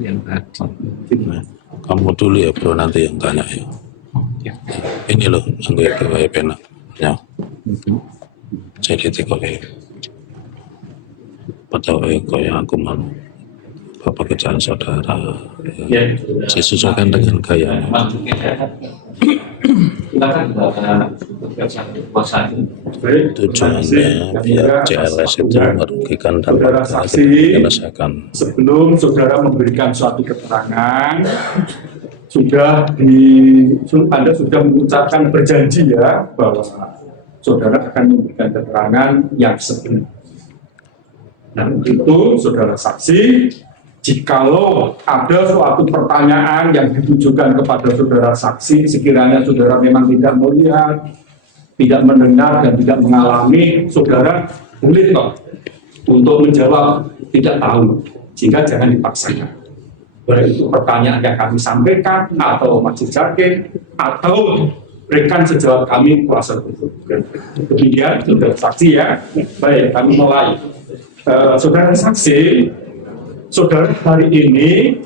yang tadi. Nah, kamu dulu ya bro, nanti yang tanya ya. Ya. Ini loh, anggap kayak pena. Ya, Mhm. jadi tiga pada kayak aku mau bapak kerjaan saudara, ya, disesuaikan dengan gaya. Tujuannya biar CLS itu merugikan dan menyelesaikan. Sebelum saudara memberikan suatu keterangan, Anda sudah mengucapkan berjanji ya bahwa saudara akan memberikan keterangan yang sebenar. Dan itu saudara saksi, jikalau ada suatu pertanyaan yang ditujukan kepada saudara saksi, sekiranya saudara memang tidak melihat, tidak mendengar, dan tidak mengalami, saudara boleh toh untuk menjawab tidak tahu, sehingga jangan dipaksakan. Baik itu pertanyaan yang kami sampaikan, atau majelis hakim, atau rekan sejawat kami kuasa hukum. Demikian saudara saksi ya. Baik, kami mulai. Saudara saksi, saudara hari ini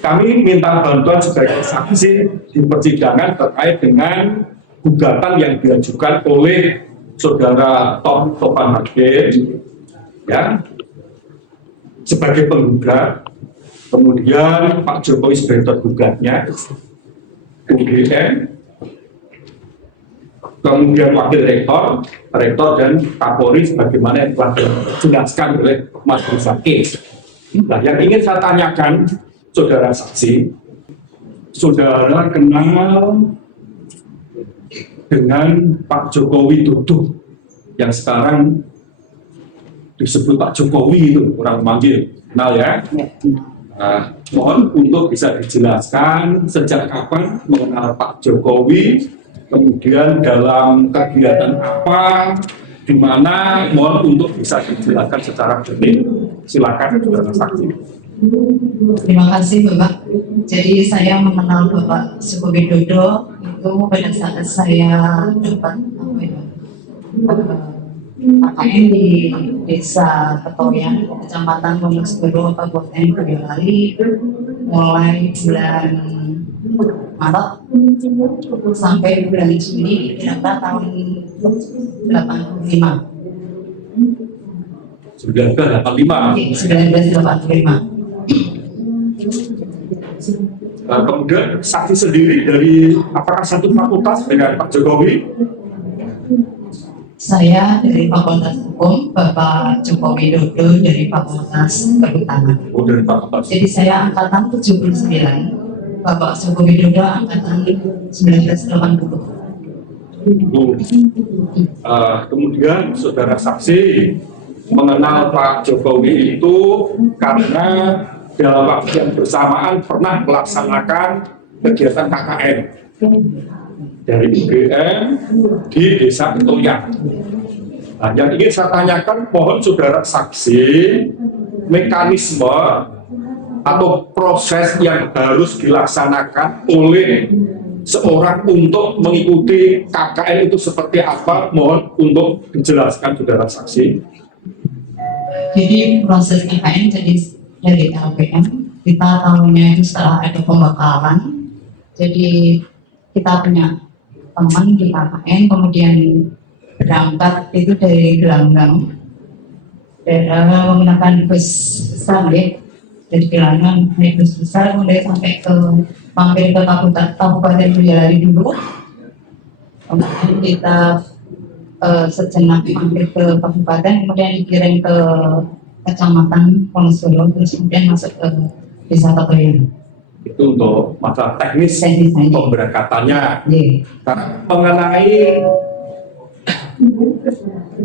kami minta bantuan sebagai saksi di persidangan terkait dengan gugatan yang diajukan oleh saudara Topan Hakim ya sebagai penggugat, kemudian Pak Jokowi sebagai tergugatnya, UGM, kemudian wakil rektor dan Kapolri sebagaimana yang telah dijelaskan oleh Mas Rusaki. Nah, yang ingin saya tanyakan, saudara saksi, saudara kenal dengan Pak Jokowi Dodo yang sekarang disebut Pak Jokowi itu, orang memanggil, kenal ya? Nah, mohon untuk bisa dijelaskan sejak kapan mengenal Pak Jokowi, kemudian dalam kegiatan apa, di mana, mohon untuk bisa dijelaskan secara detail. Silakan saudara saksi. Terima kasih Bapak. Jadi saya mengenal Bapak Jokowi Dodo itu pada saat saya dapat KKN di Desa Ketoyan, Kecamatan Wonosegoro, Kabupaten Boyolali, mulai bulan Maret sampai bulan Juni kira-kira tahun 85. 1985. Kemudian saksi sendiri dari apakah satu fakultas dengan Pak Jokowi? Saya dari Fakultas Hukum, Bapak Jokowi Dodo dari Fakultas Kehutanan. Oh, dari fakultas. Jadi saya angkatan 79, Bapak Jokowi Dodo angkatan 1980. Kemudian saudara saksi mengenal Pak Jokowi itu karena dalam waktu yang bersamaan pernah melaksanakan kegiatan KKN dari UGM di Desa Ketoyan. Nah, yang ingin saya tanyakan, mohon saudara saksi mekanisme atau proses yang harus dilaksanakan oleh seorang untuk mengikuti KKN itu seperti apa, mohon untuk dijelaskan saudara saksi. Jadi proses KKN jadi dari LPM, kita tahunya itu setelah ada pembekalan. Jadi kita punya teman di KKN, kemudian berangkat itu dari Gelanggang, menggunakan bus besar ya, dari Gelanggang naik bus besar, kemudian sampai ke mampir ke Kabupaten Boyolali dulu, kemudian kita sejenak mampir ke kabupaten, kemudian dikirim ke Kecamatan Wonosegoro, terus kemudian masuk ke Desa Ketoyan. Itu untuk masalah teknis pemberangkatannya. Karena mengenai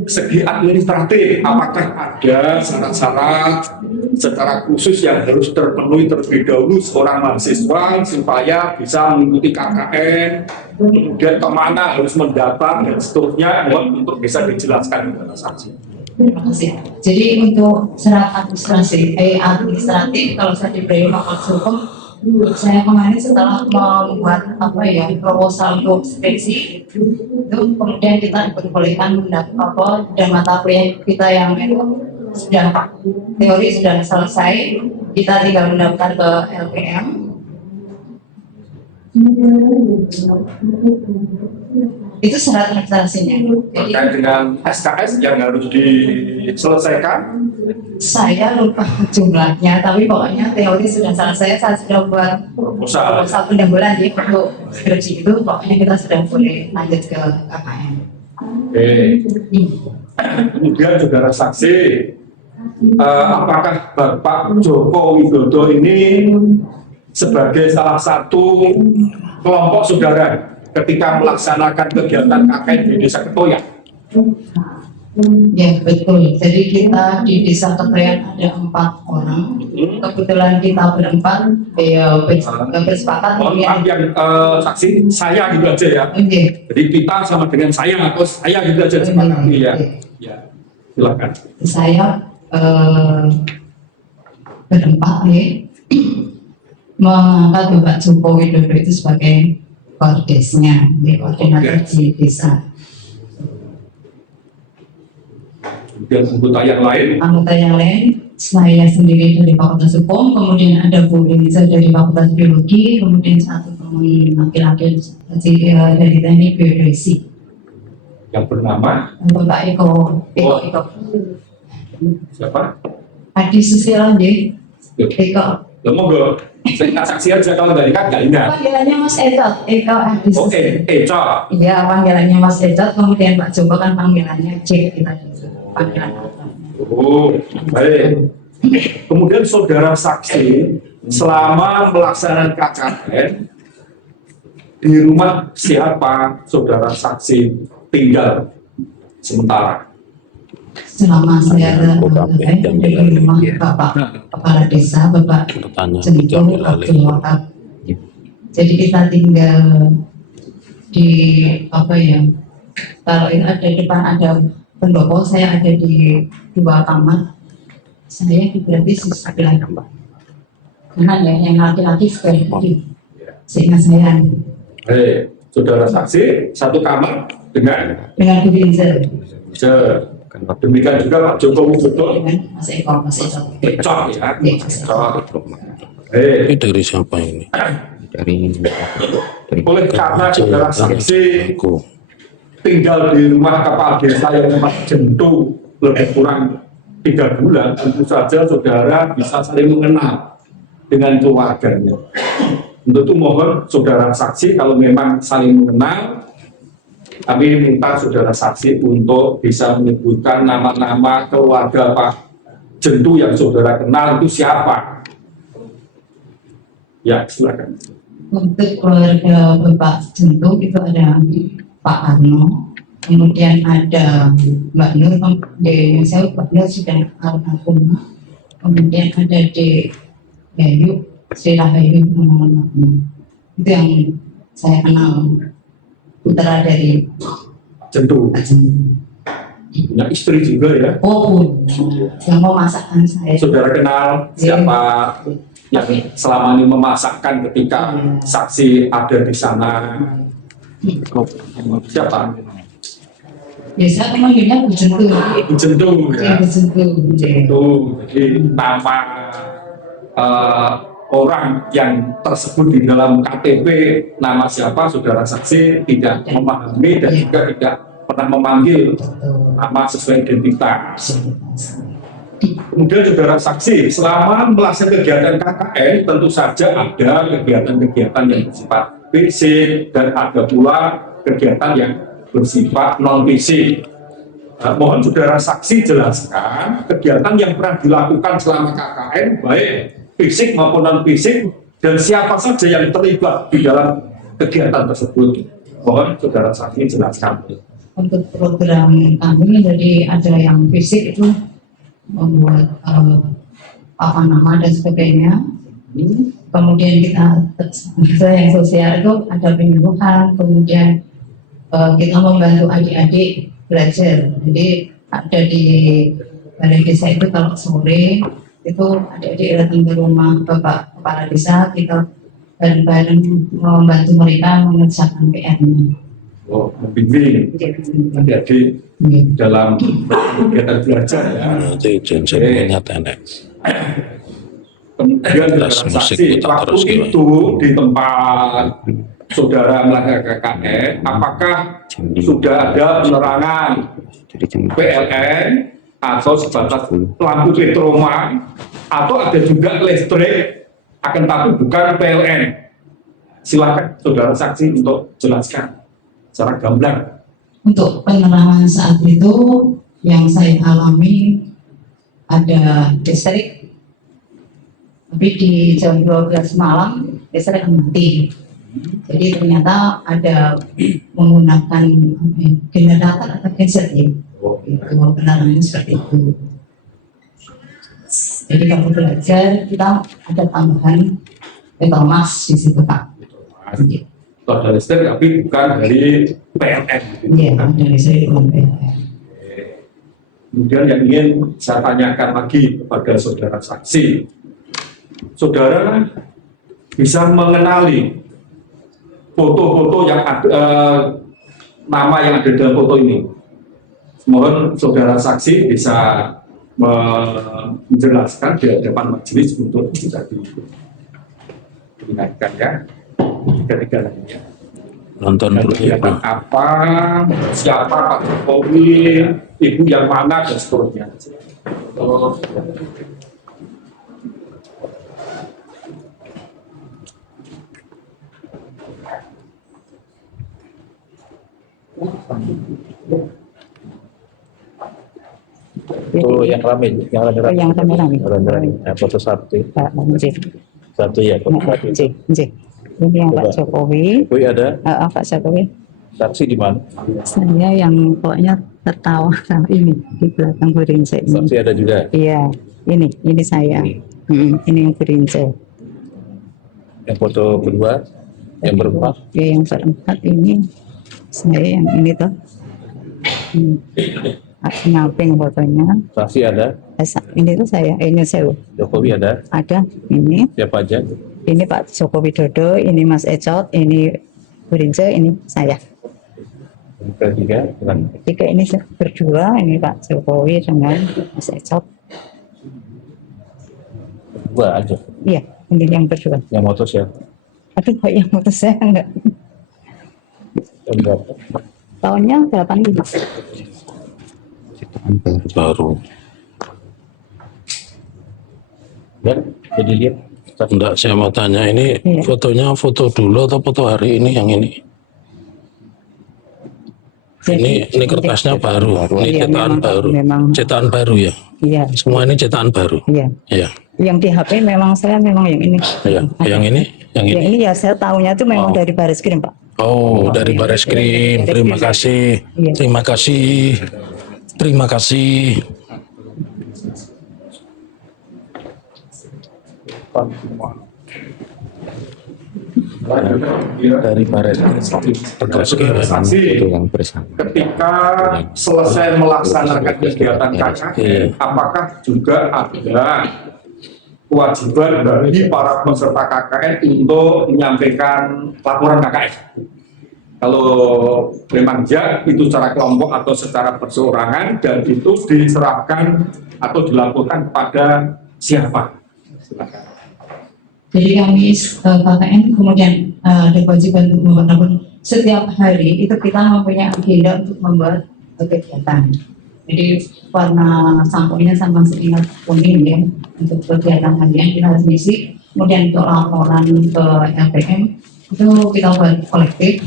segi administratif, apakah ada syarat-syarat secara khusus yang harus terpenuhi terlebih dahulu seorang mahasiswa supaya bisa mengikuti KKN, kemudian kemana harus mendaftar dan seterusnya, untuk bisa dijelaskan kepada saksi. Terima kasih. Jadi untuk syarat administratif kalau saya diberi Fakultas Hukum, saya kemarin setelah membuat proposal untuk skripsi itu, kemudian kita diperbolehkan mendapat dan mata kuliah kita yang itu sudah teori sudah selesai, kita tinggal mendaftar ke LPM. Itu syarat administrasinya. Jadi Terkait dengan SKS yang harus diselesaikan, saya lupa jumlahnya, tapi pokoknya teori sudah selesai. Saya sudah buat proposal. pendahuluan di untuk skripsi itu. Pokoknya kita sudah boleh lanjut ke KKN. Oke. Kemudian saudara saksi, apakah Bapak Joko Widodo ini sebagai salah satu kelompok saudara ketika melaksanakan kegiatan KKN di Desa Ketoya? Ya betul. Jadi kita di Desa Ketoyan ada 4 orang. Kebetulan kita berempat bersepakat. Mohon maaf yang saksi, saya gitu aja ya. Oke. Jadi kita sama dengan saya atau saya gitu aja sepakati ya. Ya, silakan. Saya berempat ya mengangkat Bapak Joko Widodo itu sebagai koordesnya, koordinator di desa. Kemudian anggota yang lain, Anggota yang lain, saya sendiri dari Fakultas Hukum, kemudian ada Bu Lisa dari Fakultas Biologi, kemudian satu teman laki-laki dari Teknik Biologi. yang bernama Bapak Eko. siapa? Adi Susilo, Eko. Monggo, saya saksi aja kalau nggak dikat nggak ingat. Panggilannya Mas Ecot, Eko Adi Oke, Susilo. Cok. Iya, panggilannya Mas Ecot, kemudian Pak Joko kan panggilannya C kita panggilan. Oh, baik. Kemudian saudara saksi selama melaksanakan KKN di rumah siapa saudara saksi tinggal sementara? Selama saya di rumah Bapak Kepala Desa, Bapak Pertanyaan Jentul Abdul Wahab. Jadi kita tinggal di apa ya? Kalau itu ada depan ada pendopo, saya ada di 2 kamar. Saya berarti sebelah kanan ya, yang laki-laki sebelah kiri. Seingat saya Hei, saudara saksi satu kamar dengan dengan Bu Linzer, demikian juga Pak Joko Widodo. dengan Mas Eko, Mas Eko. Cok ya, Iya, Mas Eko. Cok. Hei, Ini dari siapa ini? oleh karena saudara saksi Aku. tinggal di rumah kepala desa yang tempat jentu lebih kurang 3 bulan, tentu saja saudara bisa saling mengenal dengan keluarganya. Untuk itu mohon saudara saksi kalau memang saling mengenal, kami minta saudara saksi untuk bisa menyebutkan nama-nama keluarga Pak Jentu yang saudara kenal itu siapa. Ya, silakan. Untuk keluarga Bapak Jentu itu ada Pak Arno, kemudian ada Mbak Nur, di saya Mbak Nur sudah almarhum, kemudian ada di Bayu, Sri Rahayu, itu yang saya kenal, putra dari Jentu. Pak Jentu. Punya istri juga ya. Oh, yang memasakkan saya. Saudara kenal siapa yang selama ini memasakkan ketika saksi ada di sana? Siapa? Biasa memanggilnya Bu Jentu. Bu Jentu ya. Bu Jentu. Jentu. Jadi nama orang yang tersebut di dalam KTP nama siapa saudara saksi tidak memahami dan juga tidak pernah memanggil nama sesuai identitas. Kemudian saudara saksi selama melaksanakan kegiatan KKN tentu saja ada kegiatan-kegiatan yang bersifat fisik dan ada pula kegiatan yang bersifat non fisik. Mohon saudara saksi jelaskan kegiatan yang pernah dilakukan selama KKN baik fisik maupun non fisik dan siapa saja yang terlibat di dalam kegiatan tersebut. Mohon saudara saksi jelaskan. Untuk program kami jadi ada yang fisik itu membuat apa nama dan sebagainya. Kemudian kita yang sosial itu ada penyuluhan, kemudian kita membantu adik-adik belajar. Jadi ada di balai desa itu kalau sore itu adik-adik datang ke rumah Bapak Kepala Desa, kita bareng-bareng membantu mereka mengerjakan PR-nya. Oh, membimbing adik-adik dalam kegiatan belajar ya. Nanti jenjang tenek. Kemudian saudara Tas musik saksi, putar waktu terus gimana? itu di tempat saudara melakukan KKN, apakah sudah ada penerangan PLN atau sebatas lampu elektroma, atau ada juga listrik akan tapi bukan PLN? Silakan saudara saksi untuk jelaskan secara gamblang. Untuk penerangan saat itu yang saya alami ada listrik, tapi di jam 12 malam listrik mati. Jadi ternyata ada menggunakan generator atau genset ya. Itu penerangannya seperti itu. Jadi kalau belajar kita ada tambahan Petronas di situ Pak. Itu ada listrik tapi bukan dari PLN. Iya, dari saya di PLN. Kemudian yang ingin saya tanyakan lagi kepada saudara saksi, saudara bisa mengenali foto-foto yang ada, nama yang ada dalam foto ini. Mohon saudara saksi bisa menjelaskan di hadapan majelis untuk bisa diingatkan ya. Ketiga-tiganya. Nonton dulu ya, Pak. Apa, siapa Pak Jokowi, ibu yang mana dan seterusnya. Itu yang rame, yang rame-rame. Yang rame-rame. Rame-rame. Nah, foto satu. Pak Nggih. Satu ya, foto satu. Nggih, nggih. Ini yang Pak Jokowi. Jokowi ada, Pak Jokowi. saksi di mana? Saya yang pokoknya tertawa sama ini di belakang Bu Rince ini. Saksi ada juga. Iya, ini saya. Ini yang Bu Rince. Yang foto kedua, yang berempat. Ya, yang keempat ini saya yang ini toh. Nyamping fotonya. Saksi ada, Ini tuh saya, ini saya. Jokowi ada, Ada ini. siapa aja? Ini Pak Joko Widodo, ini Mas Ecot, ini Bu Rince, ini saya. Yang ketiga, dengan Tiga ini berdua, ini Pak Jokowi dengan Mas Ecot. dua aja. Iya, ini yang berdua. Yang motor siapa? Aduh, kok yang motor saya enggak. Yang berapa? Tahunnya 85. Baru. Dan jadi lihat. Enggak, saya mau tanya ini Iya. fotonya foto dulu atau foto hari ini yang ini? Ini kertasnya baru, ini Iya, cetakan memang, baru, memang. cetakan baru ya. Iya, Semua ini cetakan baru. iya. Iya, Yang di HP memang saya memang yang ini. iya. Yang ini, yang Yang ini. ini ya saya tahunya itu memang dari Bareskrim, Pak. Oh, dari Bareskrim. Terima kasih, Iya. terima kasih, terima kasih. Dari Bareskrim. Saksi, ketika selesai melaksanakan kegiatan KKN, apakah juga ada kewajiban bagi para peserta KKN untuk menyampaikan laporan KKN? Kalau memang ya itu secara kelompok atau secara perseorangan, dan itu diserahkan atau dilaporkan kepada siapa? Silakan. Jadi kami KKN kemudian ada kewajiban untuk membangun setiap hari itu kita mempunyai agenda untuk membuat kegiatan. Jadi warna sampulnya sama seingat kuning ya untuk kegiatan harian kita harus ngisi. Kemudian untuk laporan ke LPM itu kita buat kolektif,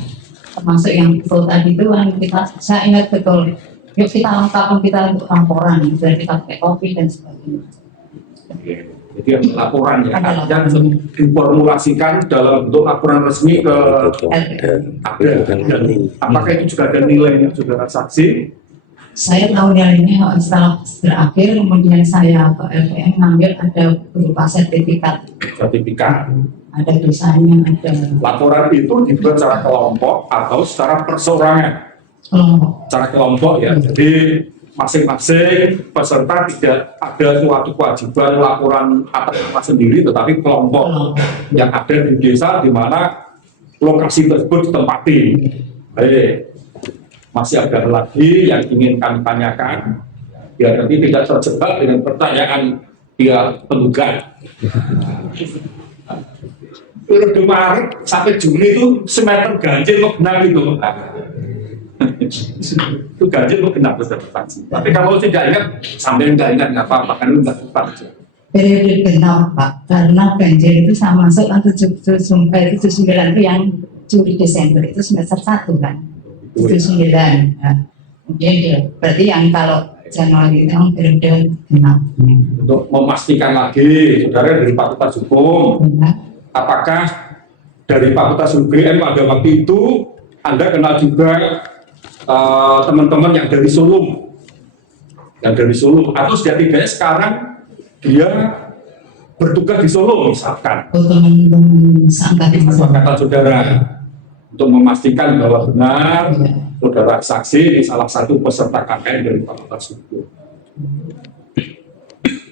termasuk yang betul tadi itu kan saya ingat betul. Yuk kita lengkapkan kita untuk laporan, biar kita pakai kopi dan sebagainya. Jadi ada laporan ya, Ada yang laporan. diformulasikan dalam bentuk laporan resmi ke LPM. ada. Dan apakah itu juga ada nilainya, saudara saksi? Saya tahu nilainya setelah berakhir, kemudian saya ke LPM ngambil ada berupa sertifikat, ada tulisannya, ada Laporan itu dibuat secara kelompok atau secara perseorangan? kelompok. Secara kelompok ya, jadi masing-masing peserta tidak ada suatu kewajiban laporan atas nama sendiri, tetapi kelompok yang ada di desa di mana lokasi tersebut ditempati. Baik, masih ada lagi yang ingin kami tanyakan, biar nanti tidak terjebak dengan pertanyaan pihak penggugat. Periode Maret sampai Juni itu semeter ganjil kok genap itu. Itu ganjil kok genap Saudara saksi. Tapi kalau tidak ingat, sampai nggak ingat nggak apa-apa, kan nggak apa-apa. Periode genap Pak, karena banjir itu sama masuk kan 79 itu yang Juli Desember itu semester 1 kan, 79. Nah, kemudian dia, berarti yang kalau Januari itu periode genap. Untuk memastikan lagi, saudara dari Fakultas Hukum, apakah dari Fakultas UGM pada waktu itu Anda kenal juga teman-teman yang dari Solo, atau setidaknya sekarang dia bertugas di Solo misalkan, Teman-teman seangkatan saudara, untuk memastikan bahwa benar saudara saksi ini salah satu peserta KKN dari Fakultas Hukum.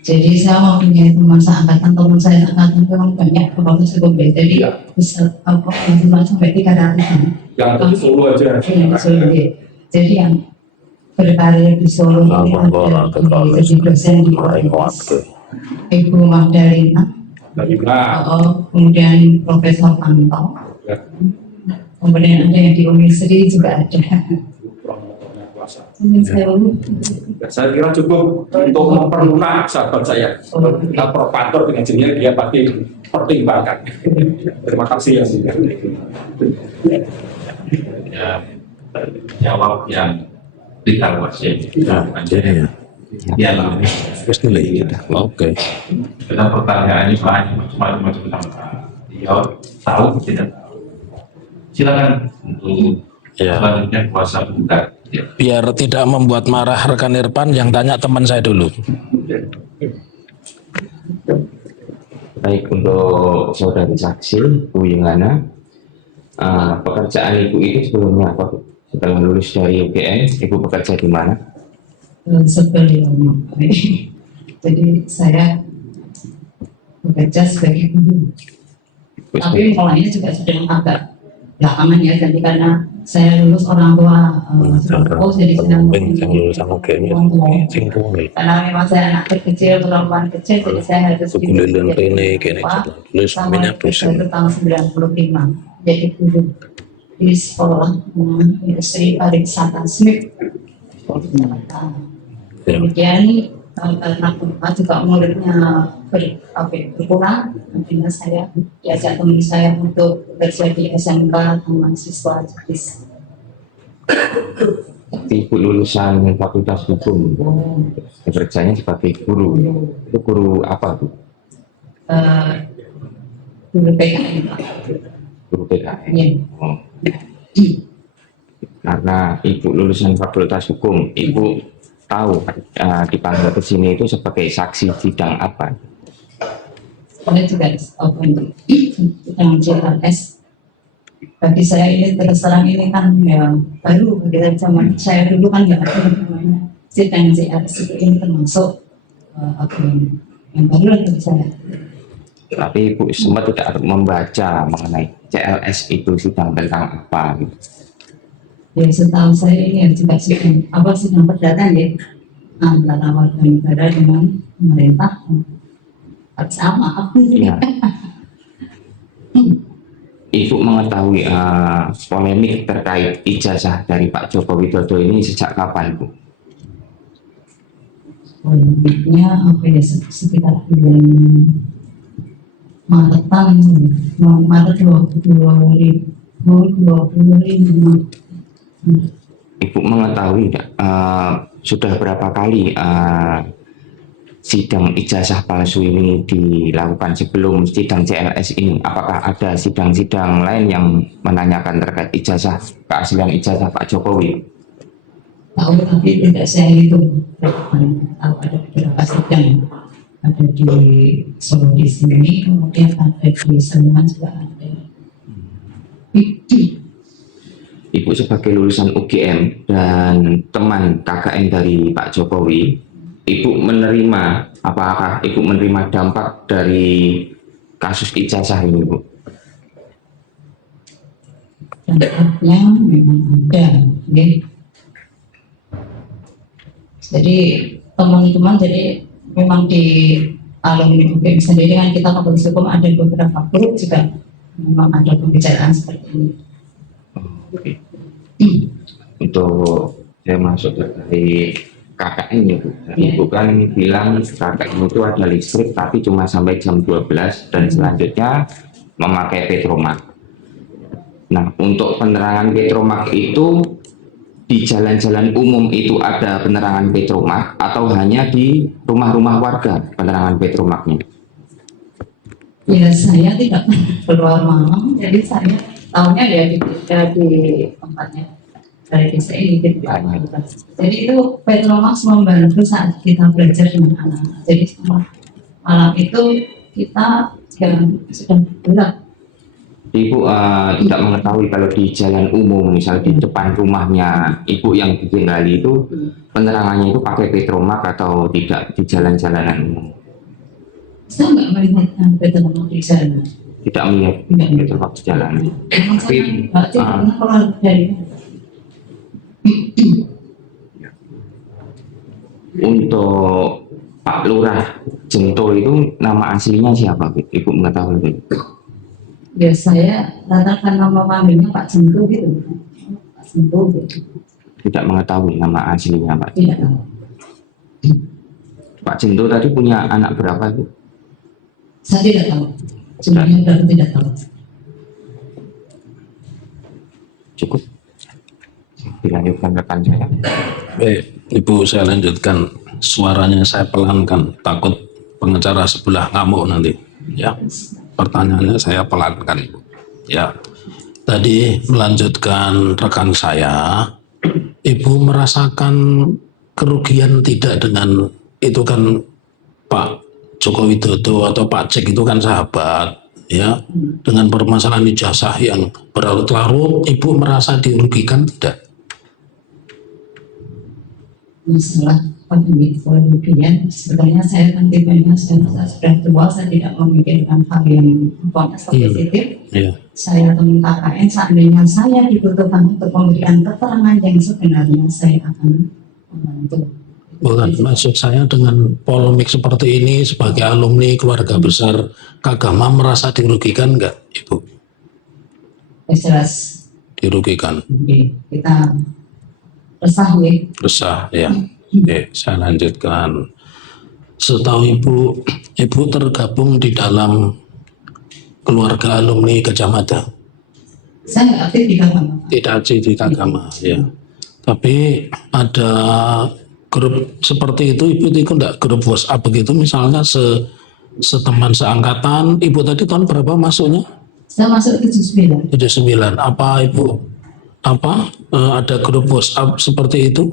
Jadi saya mempunyai teman seangkatan, teman saya seangkatan memang banyak Fakultas Hukum, jadi besar sampai 300. Yang dari Solo aja. Jadi yang berkarir di Solo ini ada jadi dosen di Ibu Magdalena, kemudian Profesor Anto, kemudian ada yang di Unisri juga ada. Saya kira cukup untuk memperlunak sahabat saya. Prof. Kantor dengan jenisnya dia pasti pertimbangkan. Terima kasih ya. Ya, jawab yang tidak wasit. Jadi ya. Ya, Terus nilai kita. Oke. karena pertanyaannya banyak macam-macam sama. Dia tahu tidak tahu. Silakan untuk selanjutnya kuasa penggugat. Ya. Biar tidak membuat marah rekan Irfan, yang tanya teman saya dulu. Baik, untuk saudari saksi Bu Yungana, pekerjaan Ibu itu sebelumnya apa? Setelah lulus dari UGM, Ibu bekerja di mana? Sebelum jadi saya bekerja sebagai guru, tapi mulainya juga sudah agak belakangan ya, jadi karena saya lulus orang tua jadi sedang karena memang saya anak kecil, perempuan kecil, jadi saya harus sama tahun 95 jadi guru di sekolah industri pariwisata SMIP. Kemudian karena juga muridnya berkurang, akhirnya saya diajak teman saya untuk bekerja di SMK mahasiswa judis. Ibu lulusan Fakultas Hukum, bekerjanya sebagai guru. Itu guru apa, Bu? Guru PKN. Guru PKN. Ya. Oh. Karena Ibu lulusan Fakultas Hukum, Ibu tahu dipanggil ke sini itu sebagai saksi sidang apa? Saya juga sidang JLS. Bagi saya ini terus terang ini kan ya baru, bagi zaman saya dulu kan nggak ada namanya sidang JLS itu, ini termasuk yang baru untuk saya. Tapi Ibu sempat tidak membaca mengenai CLS itu sidang tentang apa? Ya setahu saya ini juga sidang perdata ya, antara warga negara dengan pemerintah sama. Ya. Ibu mengetahui polemik terkait ijazah dari Pak Joko Widodo ini sejak kapan, Bu? Polemiknya sekitar bulan Maret 2025. Ibu mengetahui sudah berapa kali sidang ijazah palsu ini dilakukan sebelum sidang CLS ini? Apakah ada sidang-sidang lain yang menanyakan terkait ijazah, keaslian ijazah Pak Jokowi? Tahu, tapi tidak saya hitung. Tahu ada beberapa sidang, ada di Solo di sini, kemudian ada di Sleman juga ada. Ibu sebagai lulusan UGM dan teman KKN dari Pak Jokowi, Ibu menerima, apakah Ibu menerima dampak dari kasus ijazah ini, Bu? Dampaknya memang ada, ya. Jadi teman-teman jadi memang alumni UGM sendiri kan kita Fakultas Hukum ada beberapa grup juga memang ada pembicaraan seperti ini. Oke. Untuk saya masuk terkait KKN ya Bu. Ibu kan bilang KKN itu ada listrik tapi cuma sampai jam 12 dan selanjutnya memakai petromak. Nah, untuk penerangan petromak itu di jalan-jalan umum itu ada penerangan petromak atau hanya di rumah-rumah warga penerangan petromaknya? Ya saya tidak keluar malam, jadi saya tahunya ya di tempatnya dari desa ini gitu. Jadi itu Petromax membantu saat kita belajar dengan anak-anak. Jadi selama malam itu kita yang sudah gelap. Ibu tidak mengetahui kalau di jalan umum, misal di depan rumahnya Ibu yang ditinggali itu penerangannya itu pakai petromak atau tidak di jalan-jalanan umum? Saya nggak melihat Petromax di jalan. Tidak melihat petromak di jalan. Tapi tidak pernah keluar dari. Untuk Pak Lurah Jento itu nama aslinya siapa, Bu? Ibu mengetahui itu? Ya saya katakan nama panggilnya Pak Jento gitu. Pak Jento gitu. Tidak mengetahui nama aslinya Pak. Tidak tahu. Pak Jento tadi punya anak berapa Bu? Saya tidak tahu. Jumlahnya berapa tidak tahu. Cukup. Dilanjutkan rekan saya. Baik, Ibu saya lanjutkan. Suaranya saya pelankan, takut pengacara sebelah ngamuk nanti. Ya, pertanyaannya saya pelankan, Ibu. Ya, tadi melanjutkan rekan saya, Ibu merasakan kerugian tidak dengan itu kan Pak Joko Widodo atau Pak Cek itu kan sahabat, ya, dengan permasalahan ijazah yang berlarut-larut, Ibu merasa dirugikan tidak? Masalah kemudian sebenarnya saya kan tipenya saya sudah tua, saya tidak memikirkan hal yang positif. Saya teman KKN, seandainya saya dibutuhkan untuk memberikan keterangan yang sebenarnya saya akan membantu. Bukan, maksud saya dengan polemik seperti ini sebagai alumni keluarga besar Kagama merasa dirugikan enggak Ibu? Jelas Dirugikan. kita resah ya. Resah ya. Oke, saya lanjutkan. Setahu Ibu tergabung di dalam keluarga alumni Gajah Mada. Saya nggak aktif di Kagama. Tidak aktif di Kagama, ya. Tapi ada grup seperti itu, Ibu ikut enggak grup WhatsApp begitu, misalnya seteman seangkatan. Ibu tadi tahun berapa masuknya? Saya masuk 79. 79. Apa Ibu ada grup WhatsApp seperti itu?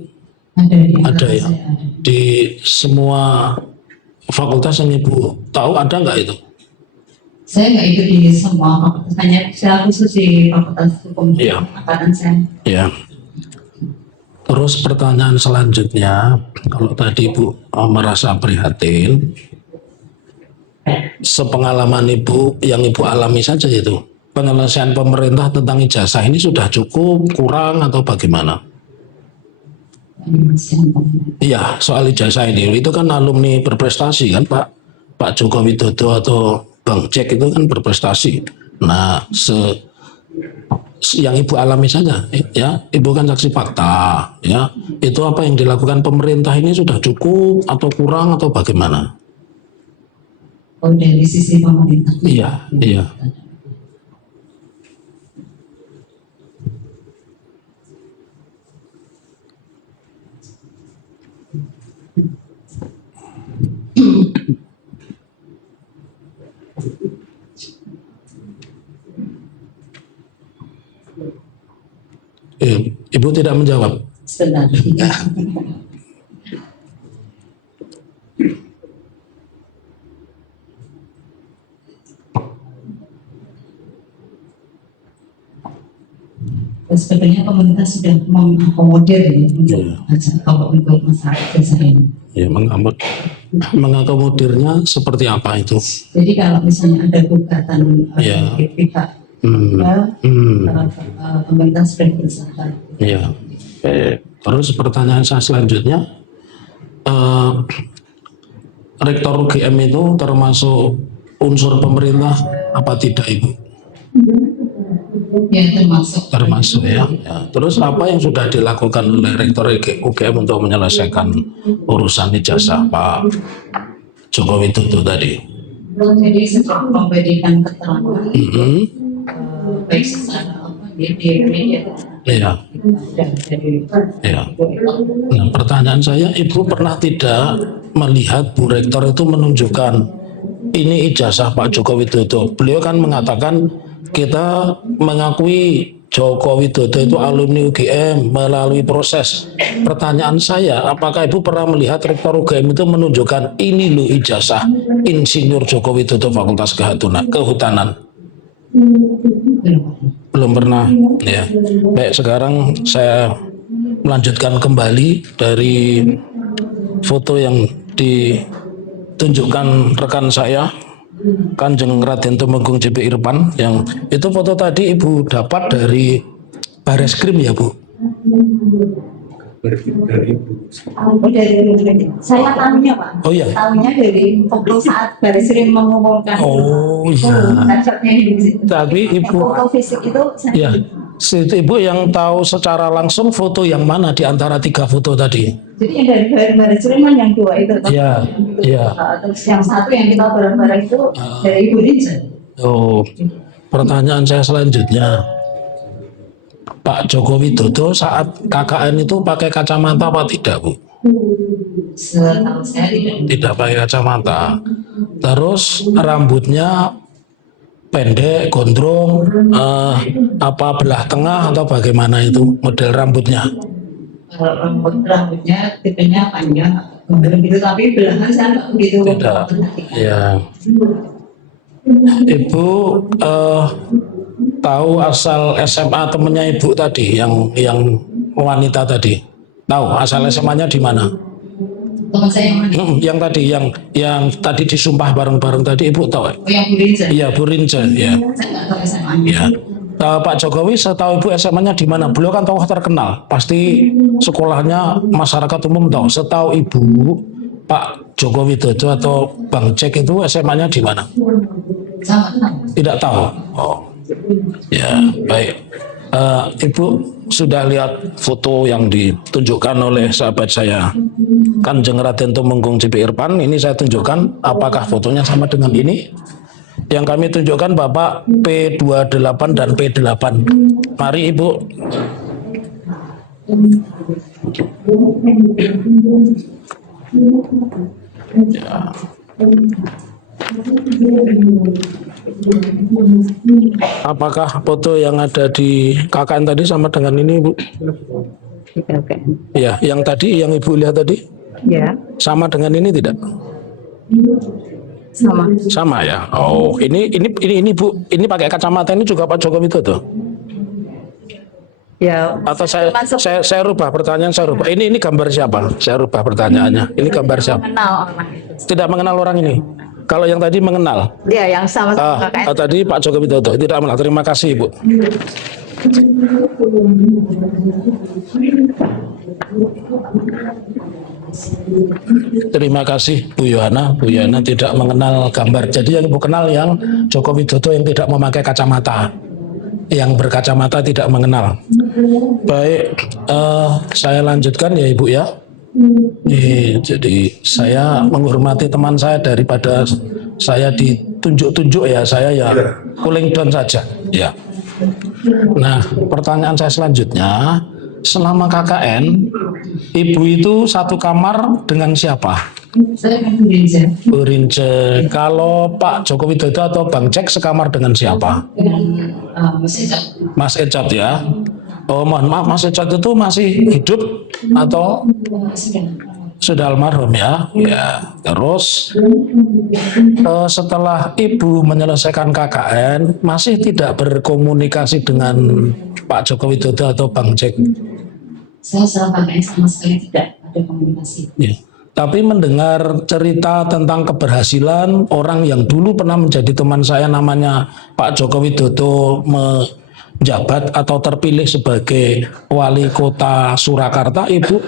Ada ya. Di semua fakultas yang Ibu tahu ada nggak itu? Saya nggak ikut di semua fakultas, hanya saya khusus di Fakultas Hukum angkatan saya. Ya. Terus pertanyaan selanjutnya, kalau tadi Ibu merasa prihatin, sepengalaman Ibu yang Ibu alami saja itu, penyelesaian pemerintah tentang ijazah ini sudah cukup, kurang atau bagaimana? Iya, soal ijazah ini, itu kan alumni berprestasi kan Pak Joko Widodo atau Bang Jack itu kan berprestasi. Nah, yang Ibu alami saja, ya, Ibu kan saksi fakta, ya, itu apa yang dilakukan pemerintah ini sudah cukup atau kurang atau bagaimana? Oh, dari sisi pemerintah. Iya. Ibu tidak menjawab. Sebentar. Sebenarnya pemerintah sudah mengakomodir ya untuk masalah desa ini. Ya, mengakomodirnya seperti apa itu? Jadi kalau misalnya ada gugatan dari pihak pemerintah sudah berusaha. Ya. Terus pertanyaan saya selanjutnya, Rektor UGM itu termasuk unsur pemerintah apa tidak Ibu? Ya, termasuk. Termasuk ya. Terus apa yang sudah dilakukan oleh Rektor UGM untuk menyelesaikan urusan ijazah Pak Joko Widodo tadi? Jadi setelah memberikan keterangan, Mhm. baik secara di media Iya. dan dari Iya. Nah, pertanyaan saya, Ibu pernah tidak melihat Bu Rektor itu menunjukkan ini ijazah Pak Joko Widodo? Beliau kan mengatakan kita mengakui Joko Widodo itu alumni UGM melalui proses. Pertanyaan saya, apakah Ibu pernah melihat Rektor UGM itu menunjukkan ini loh ijazah Insinyur Joko Widodo Fakultas Kehutanan? Belum pernah. Ya. Baik, sekarang saya melanjutkan kembali dari foto yang ditunjukkan rekan saya, Kanjeng Raden Tumenggung JP Irfan, yang itu foto tadi Ibu dapat dari Bareskrim ya Bu? dari Oh, dari saya tahunya Pak. Oh iya. Tahunya dari foto saat Bareskrim mengumumkan. Oh iya. Snapshotnya di situ. Tapi Ibu, Foto fisik itu saya. ya, Ibu yang tahu secara langsung foto yang mana di antara 3 foto tadi? Jadi yang dari Bareskrim yang 2 itu. Iya, iya. Terus yang 1 yang kita bareng-bareng itu dari Ibu Rince. Oh, pertanyaan saya selanjutnya, Pak Joko Widodo saat KKN itu pakai kacamata apa tidak Bu? setahu saya tidak. Tidak pakai kacamata. Terus rambutnya pendek, gondrong, apa belah tengah atau bagaimana itu model rambutnya? Kalau rambutnya tipenya panjang, begitu, tapi belahan saya nggak begitu. Tidak. Ya. Ibu tahu asal SMA temennya Ibu tadi yang wanita tadi? Tahu asal SMA-nya di mana? Teman saya yang mana? Yang tadi yang tadi disumpah bareng-bareng tadi Ibu tahu? Oh, yang Bu Rince. Iya, Bu Rince, ya. Saya nggak tahu SMA-nya. Ya. Pak Jokowi setahu Ibu SMA-nya di mana? Beliau kan tokoh terkenal. Pasti sekolahnya masyarakat umum tahu. Setahu Ibu, Pak Joko Widodo atau Bang Jack itu SMA-nya di mana? Sama tahu. Tidak tahu. Oh. Ya, baik. Ibu sudah lihat foto yang ditunjukkan oleh sahabat saya, Kanjeng Raden Tumenggung JP Irfan. Ini saya tunjukkan apakah fotonya sama dengan ini. Yang kami tunjukkan Bapak P28 dan P8. Mari Ibu. Ya. Apakah foto yang ada di KKN tadi sama dengan ini, Bu? Oke. Ya, yang tadi yang Ibu lihat tadi Ya, sama dengan ini tidak? sama. Sama ya. Oh, ini Bu, ini pakai kacamata ini juga Pak Joko Widodo. Ya, Atau saya rubah pertanyaan, saya rubah. Ini gambar siapa? Saya rubah pertanyaannya. Ini gambar siapa? kenal orang itu. Tidak mengenal orang ini. Kalau yang tadi mengenal. Ya, yang sama-sama KKN. Tadi Pak Joko Widodo tidak mengenal. Terima kasih, Ibu. Terima kasih Bu Yohana. Bu Yohana tidak mengenal gambar. Jadi yang Ibu kenal yang Joko Widodo yang tidak memakai kacamata. Yang berkacamata tidak mengenal. Baik, saya lanjutkan ya Ibu ya. Jadi saya menghormati teman saya daripada saya ditunjuk-tunjuk ya, saya ya cooling down saja. Ya. Nah, pertanyaan saya selanjutnya, selama KKN, Ibu itu satu kamar dengan siapa? Saya kan Bu Rince. Bu Rince. Kalau Pak Joko Widodo atau Bang Jack sekamar dengan siapa? Dengan Mas Ecot. Mas Ecot ya. Oh, mohon maaf, Mas Ecot itu masih hidup atau sudah almarhum ya? Ya. Terus setelah Ibu menyelesaikan KKN, masih tidak berkomunikasi dengan Pak Joko Widodo atau Bang Jack? Saya sama sekali tidak ada komunikasi. Ya. Tapi mendengar cerita tentang keberhasilan orang yang dulu pernah menjadi teman saya namanya Pak Joko Widodo menjabat atau terpilih sebagai wali kota Surakarta, Ibu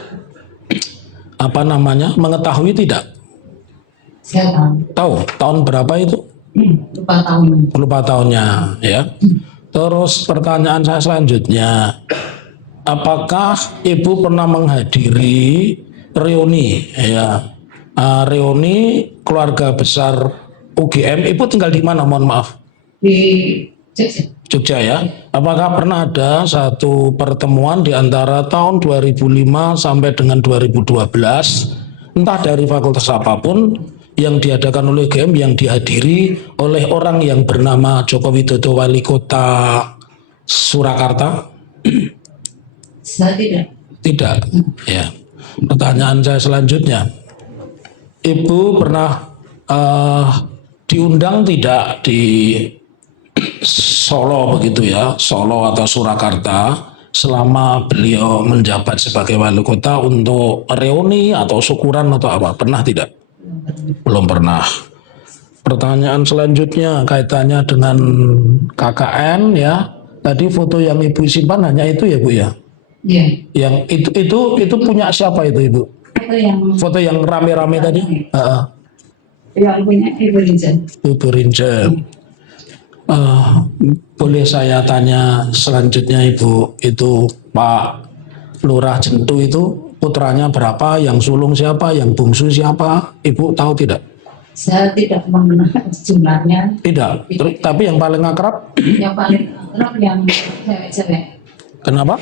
mengetahui tidak? Saya tahu. Tahu tahun berapa itu? Lupa tahun. Lupa tahunnya ya. Terus pertanyaan saya selanjutnya, apakah ibu pernah menghadiri reuni ya? Reuni keluarga besar UGM. Ibu tinggal di mana? Mohon maaf. Di Jogja. Jogja ya. Apakah pernah ada satu pertemuan di antara tahun 2005 sampai dengan 2012, entah dari fakultas apapun, yang diadakan oleh UGM yang dihadiri oleh orang yang bernama Joko Widodo, wali kota Surakarta? Saya tidak. Tidak. Ya. Pertanyaan saya selanjutnya, ibu pernah diundang tidak di Solo begitu ya, Solo atau Surakarta, selama beliau menjabat sebagai wali kota untuk reuni atau syukuran atau apa? Pernah tidak? Belum pernah. Pertanyaan selanjutnya kaitannya dengan KKN ya. Tadi foto yang ibu simpan hanya itu ya Bu ya? Iya. Yang itu punya siapa itu Ibu? Foto yang rame-rame tadi? Yang punya Ibu Rinjen. Ibu Rinjen. Boleh saya tanya selanjutnya Ibu, itu Pak Lurah Jentu itu putranya berapa, yang sulung siapa, yang bungsu siapa, Ibu tahu tidak? Saya tidak mengenal jumlahnya. Tidak. Tapi yang paling akrab? Yang paling akrab yang cewek-cewek. Kenapa?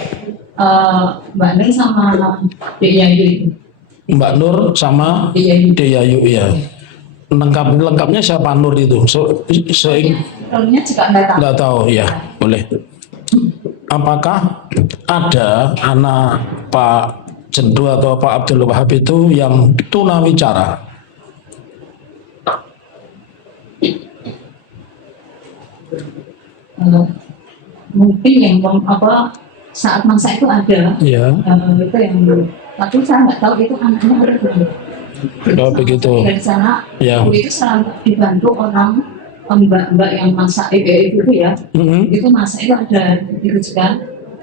Mbak Nur sama Dek Yayu itu. Mbak Nur sama Dek Yayu. Deyayu ya. Lengkapnya siapa Nur itu? Rolnya juga Nggak tahu ya. Boleh. Apakah ada anak Pak Jendu atau Pak Abdul Wahab itu yang tunawicara? Mungkin yang saat masa itu ada. Ya. Itu yang, tapi saya nggak tahu itu anaknya ada belum. Oh begitu. Dari sana, Ya. itu selalu dibantu orang mbak-mbak yang masak itu ya. Itu masak itu ada itu juga.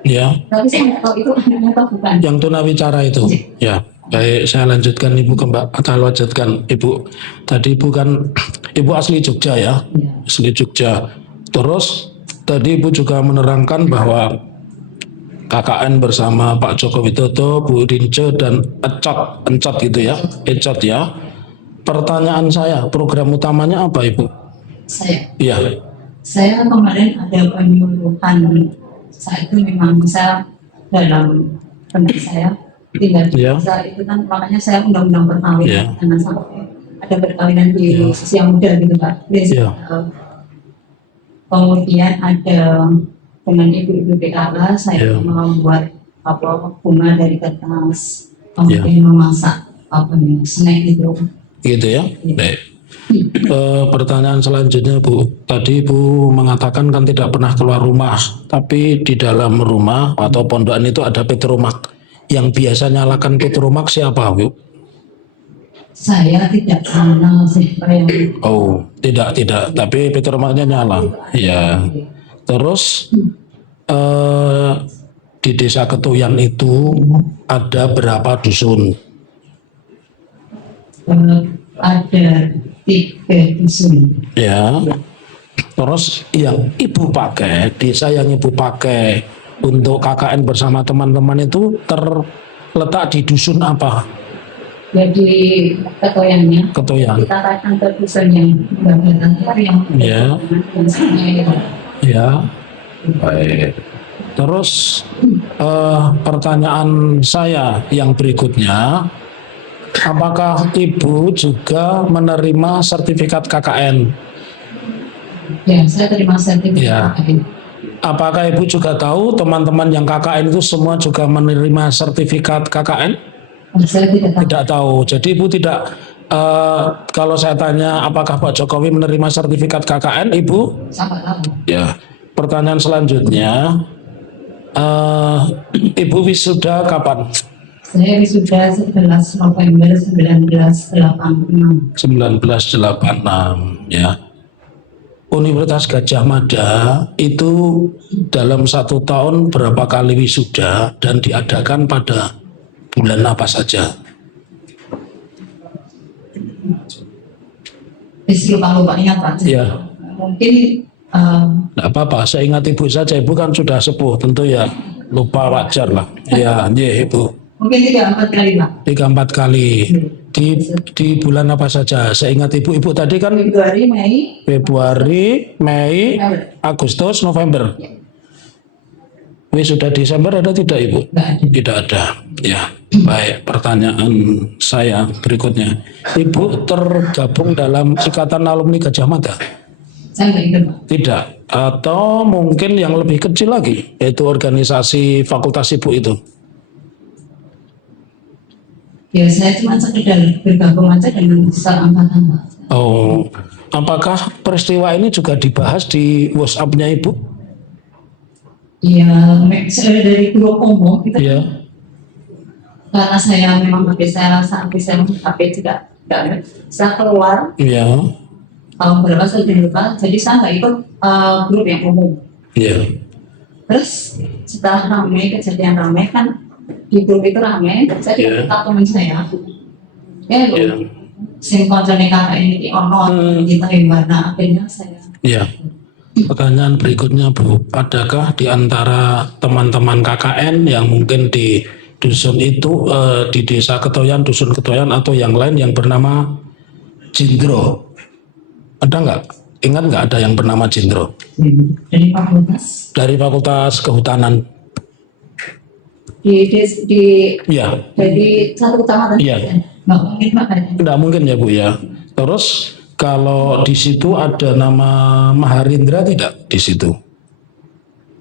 Ya. Tapi saya nggak tahu itu anaknya atau bukan. Yang tunawicara itu. Ya. Baik, saya lanjutkan Ibu ke Mbak, atau lanjutkan Ibu. Tadi Ibu kan Ibu asli Jogja ya. Asli Jogja. Terus tadi Ibu juga menerangkan bahwa KKN bersama Pak Joko Widodo, Bu Rince dan Encot gitu ya, Encot ya. Pertanyaan saya, program utamanya apa Ibu? Iya. Saya kemarin ada penyuluhan. Saat itu memang saya dalam benak saya tinggal di desa itu kan, makanya saya undang-undang perkawinan jangan sampai ada perkawinan di usia muda gitu Pak. Kemudian ada dengan ibu-ibu PKK saya membuat bunga dari kertas, kemudian memasak snack gitu. Gitu ya. Baik. Pertanyaan selanjutnya Bu, tadi Ibu mengatakan kan tidak pernah keluar rumah, tapi di dalam rumah atau pondokan itu ada petromak. Yang biasa nyalakan petromak siapa Bu? Saya tidak kenal siapa yang. Oh, tidak, tapi petromaknya nyala. Ya. Terus di desa Ketuyan itu ada berapa dusun? Ada 3 dusun. Ya. Terus yang Ibu pakai, desa yang Ibu pakai untuk KKN bersama teman-teman itu terletak di dusun apa? Jadi Ketuyannya. Ketuyan. Kita akan ke dusun yang yang. Ya. Baik. Terus pertanyaan saya yang berikutnya, apakah Ibu juga menerima sertifikat KKN? Ya, saya terima sertifikat KKN. Apakah Ibu juga tahu teman-teman yang KKN itu semua juga menerima sertifikat KKN? Saya tidak tahu. Jadi Ibu tidak, kalau saya tanya apakah Pak Jokowi menerima sertifikat KKN, Ibu? Saya tahu. Ya. Pertanyaan selanjutnya, Ibu wisuda kapan? Saya wisuda 11 November 1986. 1986 ya. Universitas Gadjah Mada itu dalam 1 tahun berapa kali wisuda dan diadakan pada bulan apa saja? Disuruh kalau Pak ingat Pak. Ya. Mungkin Nggak apa-apa, saya ingat ibu saja, ibu kan sudah sepuh, tentu ya lupa wajar lah. Ya, ibu. mungkin 3-4 kali Pak. 3-4 kali. Di bulan apa saja? Saya ingat ibu tadi kan Februari, Mei, Agustus, November. Wih, sudah Desember ada tidak ibu? Nggak ada. Tidak ada. Ya, baik. Pertanyaan saya berikutnya. Ibu tergabung dalam Ikatan Alumni Gajah Mada? Saya nggak ingat Pak. Tidak. Atau mungkin yang lebih kecil lagi, yaitu organisasi fakultas ibu itu? Ya saya cuma sekedar bergabung aja dengan besar angkatan Pak. Oh, apakah peristiwa ini juga dibahas di WhatsApp-nya ibu? Iya, saya dari grup umum itu Iya. karena saya memang sampai saya HP juga nggak ada. Saya keluar Iya. tahun berapa saya sudah lupa, jadi saya nggak ikut grup yang umum. Iya. Terus setelah ramai kejadian ramai kan di grup itu ramai, saya Iya. minta teman saya, Iya. sing koncone kakak ini ono kita gimana akhirnya saya. Iya. Pertanyaan berikutnya Bu, adakah di antara teman-teman KKN yang mungkin di dusun itu, di desa Ketoyan, dusun Ketoyan atau yang lain yang bernama Jindro? Ada nggak? Ingat nggak ada yang bernama Jindro? Dari fakultas Dari Fakultas Kehutanan? di Iya. dari satu kecamatan. Iya. Nggak mungkin Pak kayaknya. Tidak mungkin ya Bu ya. Terus kalau di situ ada nama Maharindra tidak di situ?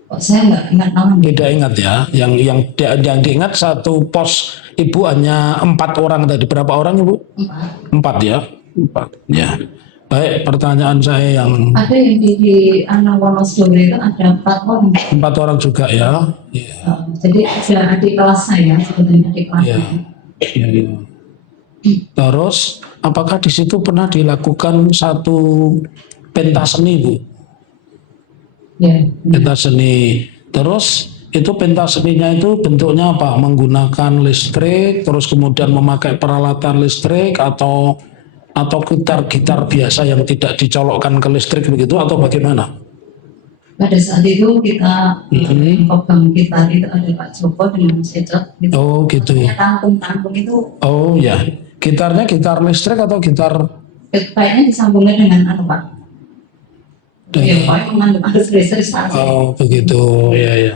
Kok saya nggak ingat namanya. Tidak ingat ya. Yang diingat satu pos ibu hanya 4 orang tadi. Berapa orang ibu? 4 ya. 4 ya. Baik, pertanyaan saya yang Ada yang di Wonosobo itu ada 4 orang. 4 orang juga ya. Jadi ada adik kelas saya sebetulnya adik kelas. Iya. saya. Ya. Terus apakah di situ pernah dilakukan satu pentas seni Bu? Ya. Pentas seni. Terus itu pentas seninya itu bentuknya apa? Menggunakan listrik, terus kemudian memakai peralatan listrik atau gitar biasa yang tidak dicolokkan ke listrik begitu atau bagaimana? Pada saat itu kita pegang gitar itu ada Pak Joko dengan Mas Ecot. Gitu. Oh gitu ya. Tampung itu Oh ya. Gitarnya gitar listrik atau gitar? kayaknya disambungnya dengan Pak. Ya, pokoknya harus listrik saja. Oh begitu. Ya ya.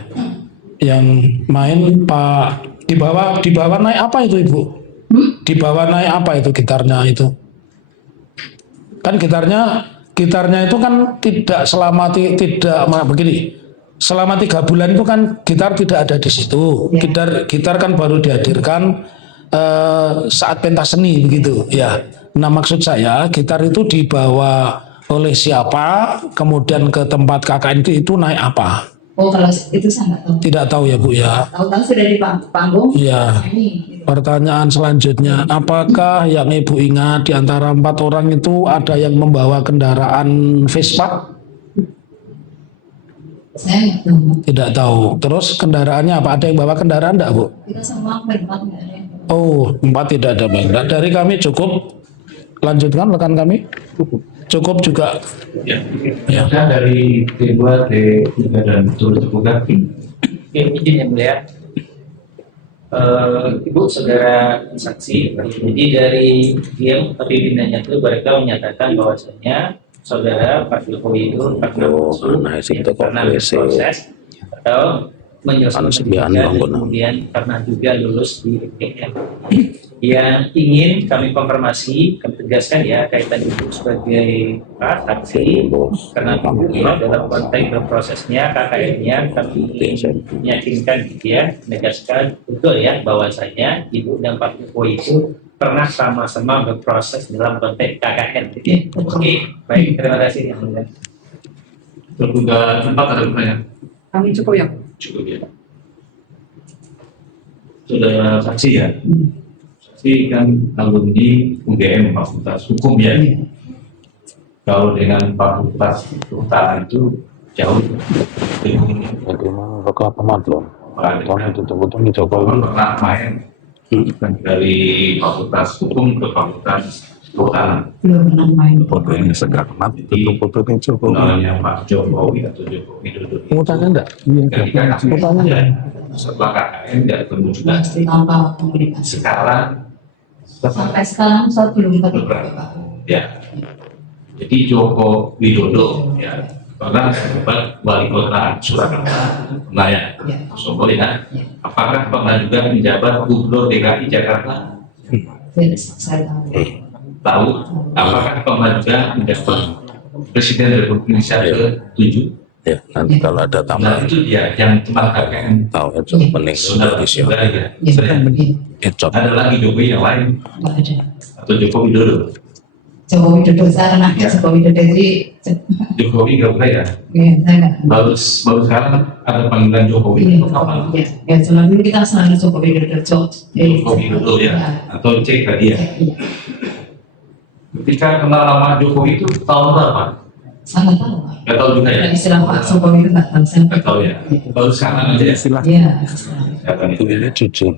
Yang main Pak di bawah naik apa itu Ibu? Di bawah naik apa itu gitarnya itu? Kan gitarnya itu kan tidak begini. Selama 3 bulan itu kan gitar tidak ada di situ. Gitar kan baru dihadirkan saat pentas seni begitu. Ya. Nah maksud saya gitar itu dibawa oleh siapa? Kemudian ke tempat KKN itu naik apa? Oh kalau itu saya nggak tahu. Tidak tahu ya Bu ya. Tahu-tahu sudah di panggung. Iya. Ini. Gitu. Pertanyaan selanjutnya, apakah yang Ibu ingat di antara 4 orang itu ada yang membawa kendaraan Vespa? Saya nggak tahu. Tidak tahu. Terus kendaraannya apa? Ada yang bawa kendaraan enggak, Bu? Kita semua berempat nggak ada yang bawa. Oh, 4 tidak ada, Bang. Nah, dari kami cukup. Lanjutkan rekan kami. Cukup juga. Ya. Ya. Ada dari D2, D3 dan turut tergugat. Izin yang mulia. Ibu saudara saksi, jadi dari diam pimpinannya itu mereka menyatakan bahwasanya saudara Pak Jokowi itu karena proses atau menyelesaikan pendidikan, kemudian pernah juga lulus di IPM. Yang ingin kami konfirmasi, kami tegaskan ya kaitan ibu sebagai saksi, karena ibu ya dalam konteks berprosesnya KKN-nya kami meyakinkan gitu ya, menegaskan betul ya bahwasanya ibu dan Pak Jokowi itu pernah sama-sama berproses dalam konteks KKN. Oke, baik, terima kasih yang mulia. Tergugat 4 ada pertanyaan? Kami cukup ya. Cukup ya. Saudara saksi ya. Saksi kan alumni UGM Fakultas Hukum ya. Kalau dengan Fakultas Kehutanan itu jauh. Bagaimana rokok pemadlon? Pernah main dari Fakultas Hukum ke Fakultas kehutanan. belum pernah main. Foto ini segar mati itu foto ini Jokowi. Pengalamannya Pak Jokowi atau Joko Widodo. Mau tanya enggak? Ketika KKN setelah KKN tidak ketemu juga. Pasti tanpa komunikasi. Sekarang Sampai sekarang saya belum ketemu Pak. ya, jadi Joko Widodo ya pernah menjabat wali kota Surakarta, nah ya, Sombol ya. Apakah pernah juga menjabat gubernur DKI Jakarta? Jadi saya tahu. Tahu. Apakah pernah juga menjabat Presiden Republik Indonesia ke-7? Ya, nanti kalau ada Nah tambahan itu dia yang cuma KKN. tahu aja meninggal Sudah dari siapa. sudah ya. Ya, Saya Ecot. ada lagi Jokowi yang lain nggak ada. atau Joko Widodo. Joko Widodo saya anaknya Joko Widodo jadi Jokowi nggak boleh ya. ya, saya nggak. Baru sekarang ada panggilan Jokowi Iya, itu kapan? ya, cuma dulu kita selalu Joko Widodo, Joko Widodo ya, atau cek tadi ya. Iya, Ketika kenal nama Jokowi itu tahun berapa? saya nggak tahu. Pak. Nggak tahu juga ya. Ada istilah Pak Jokowi itu nggak tahu saya. Nggak tahu ya. Baru sekarang aja ya. Iya, Kelihatan Itu itu. ini jujur.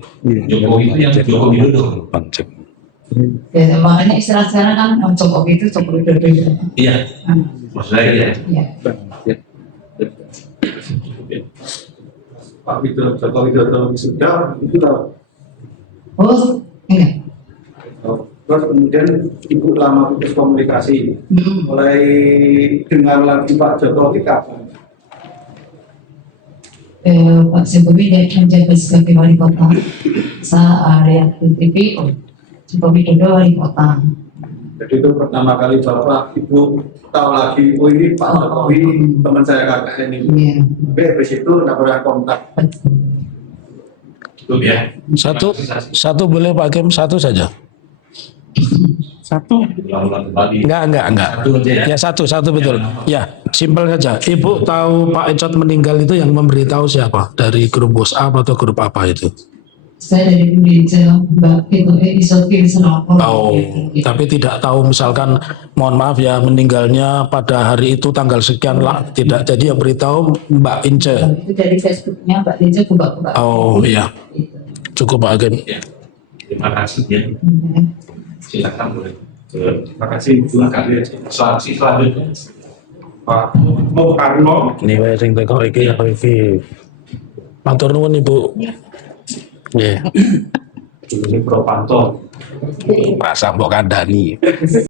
Jokowi itu yang Joko Widodo. Pancek. ya, makanya istilah sekarang kan Jokowi itu Joko Widodo. Iya. Maksudnya ya. Iya. Pak Widodo, Joko Widodo sudah itu tahu. Oh, enggak. Terus kemudian Ibu lama putus komunikasi, Hmm. mulai dengar lagi Pak Jokowi kapan? Pak Jokowi dia menjabat sebagai wali kota. Saya lihat di TV, oh, Joko Widodo wali kota. Jadi itu pertama kali Bapak Ibu tahu lagi, oh ini Pak Jokowi teman saya kakak ini. Iya, Tapi habis itu tidak pernah kontak. betul. Itu ya. Satu boleh Pak Kim, satu saja. Satu. Ulang-ulang kembali. Enggak. Satu aja ya. Ya satu betul. Ya, simpel saja. Ibu tahu Pak Ecot meninggal itu yang memberitahu siapa? Dari grup WhatsApp atau grup apa itu? Saya dari Indonesia, Mbak itu episode senopol. Oh, tapi tidak tahu misalkan, mohon maaf ya, meninggalnya pada hari itu tanggal sekian lah. Tidak. Jadi yang beritahu Mbak Ince. Itu dari Facebooknya Mbak Liza buka-buka. Oh iya, cukup Pak Kim. Ya. Terima kasih ya. Hmm. Silakan boleh. Terima kasih Ibu. Saksi selanjutnya. Pak Mokarno. Ini wae sing teko iki matur nuwun Ibu. Nggih. Ini Propanto. Masa mbok kandhani.